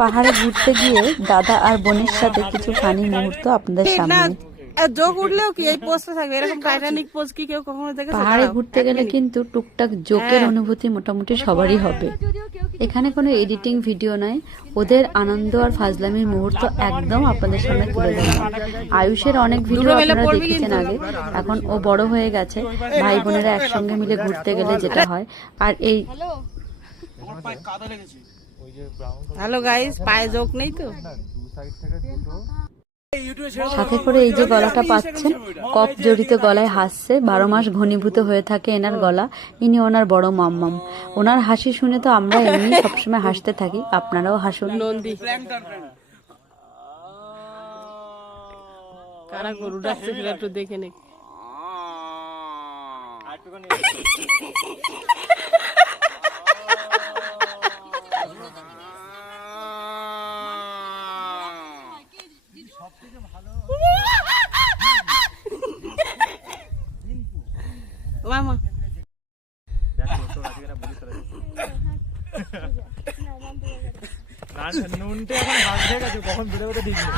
পাহাড়ে ঘুরতে গিয়ে দাদা আর বোনের সাথে কিছু ফানি মুহূর্ত আপনাদের সামনে। পাহাড়ে ঘুরতে গেলে কিন্তু টুকটাক জোকের অনুভূতি মোটামুটি সবারই হবে। এখানে কোনো এডিটিং ভিডিও নয়, ওদের আনন্দ আর ফাজলামির মুহূর্ত একদম আপনাদের সামনে তুলে ধরলাম। আয়ুষের অনেক ভিডিও আপনারা দেখেছেন আগে, এখন ও বড় হয়ে গেছে। ভাই বোনেরা একসঙ্গে মিলে ঘুরতে গেলে যেটা হয়, আর এই হ্যালো গাইস, পায়ে জোক নেই তো। সাথে করে এই যে গলাটা পাচ্ছেন, কপ জড়িত গলায় হাসছে, 12 মাস ঘনীভূত হয়ে থাকে এনার গলা। ইনি ওনার বড় মাম্মাম। ওনার হাসি শুনে তো আমরা এমনি সবসময় হাসতে থাকি, আপনারাও হাসুন। নন্দী কারা গরু ডাকছে একটু দেখে নে। মামা নুনটা এখন ভাগ হয়ে গেছে, কখন বেরোবে তো ঠিক নেই।